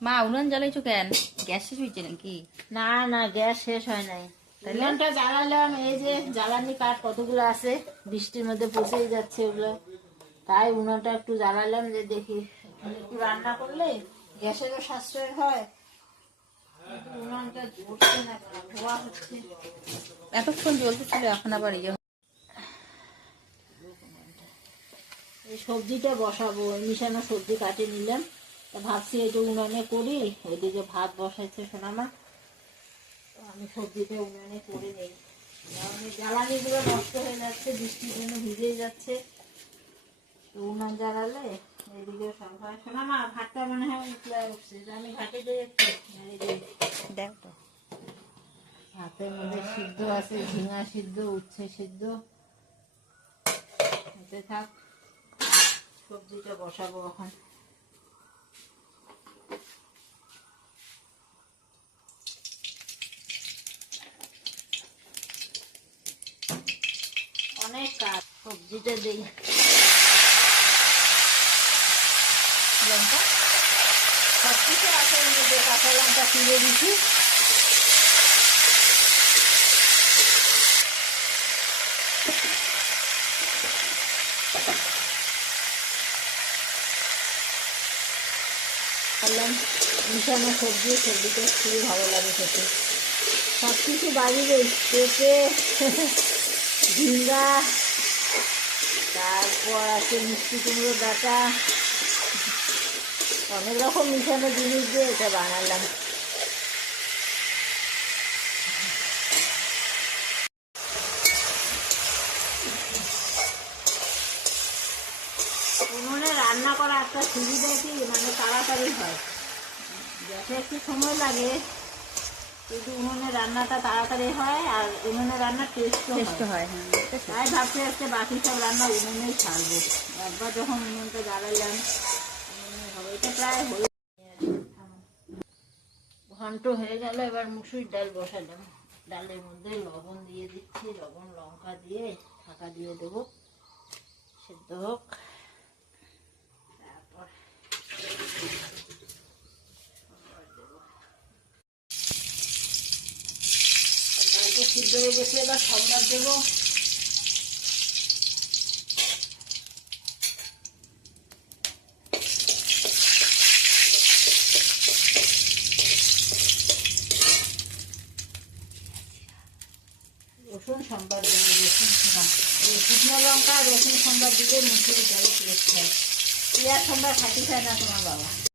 মা উনুন জ্বালাইছো কেন? গ্যাস শেষ হয়েছে নাকি? না না, গ্যাস শেষ হয় নাই। উনুনটা জ্বালালাম, এই যে জ্বালানি কাঠ কতগুলো আছে, বৃষ্টির মধ্যে পচেই যাচ্ছে ওগুলো, তাই উনুনটা একটু জ্বালালাম যে দেখি একটু রান্না করলে গ্যাসেরও সাশ্রয় হয়। উনুনটা ধরছে না, ধোয়া হচ্ছে। এতক্ষণ জ্বলতেছিল, এখন আবার ইয়ে। এই সবজিটা বসাবো, মিশানো সবজি কাটে নিলাম, তা ভাবছি এটা উনুনে করি। ওইদিকে ভাত বসাইছে সোনামা, তো আমি সবজিটা উনুনে করে নেই। জ্বালানিগুলো নষ্ট হয়ে যাচ্ছে, বৃষ্টির জন্য ভিজেই যাচ্ছে। তো উনুন জ্বালালে এদিকে সব হয়। সোনামা ভাতটা মনে হয় উঠলে উঠছে, আমি ঘাটে দিয়ে একটু দেখ তো। ভাতের মধ্যে সিদ্ধ আছে, ঝিঙা সিদ্ধ, উচ্ছে সিদ্ধ, হতে থাক। সবজিটা বসাবো এখন। অনেক কাজ, সবজিটা দেই। লঙ্কা সব কিছু আছে এর মধ্যে, কাঁচা লঙ্কা তুলে দিচ্ছি। করলাম মিশানো সবজি, সবজিটা খুবই ভালো লাগে খেতে। সব কিছু বাড়ির পেঁপে, ঝিঙ্গা, তারপর আছে মিষ্টি কুমড়ো ডাঁটা, অনেক রকম মিশানো জিনিস দিয়ে এটা বানালাম। উনুনে রান্না করা একটা সুবিধা কি, মানে তাড়াতাড়ি হয়। গ্যাসে একটু সময় লাগে, কিন্তু উনুনে রান্নাটা তাড়াতাড়ি হয়, আর উনুনে রান্নার টেস্টও হয়। তাই ভাবছি আজকে বাকি সব রান্না উনুনেই ছাড়বো। একবার যখন উনুনটা জ্বালালাম, উনুনে হবে। এটা প্রায় হয়ে ঘন্ট হয়ে গেল। এবার মুসুর ডাল বসালাম, ডালের মধ্যে লবণ দিয়ে দিচ্ছি, লবণ লঙ্কা দিয়ে ঢাকা দিয়ে দেবো, সেদ্ধ হোক। তারপর ডালটা সিদ্ধ হয়ে গেছে, এবার সম্বাদ দেবো। রসুন সম্বাদ দেবো, শুকনো লঙ্কা রসুন সম্বাদ দিলে মুসুরি ডালে টেস্ট হয়। পেঁয়াজ সম্বাদ খাটি খায় না তোমার বাবা।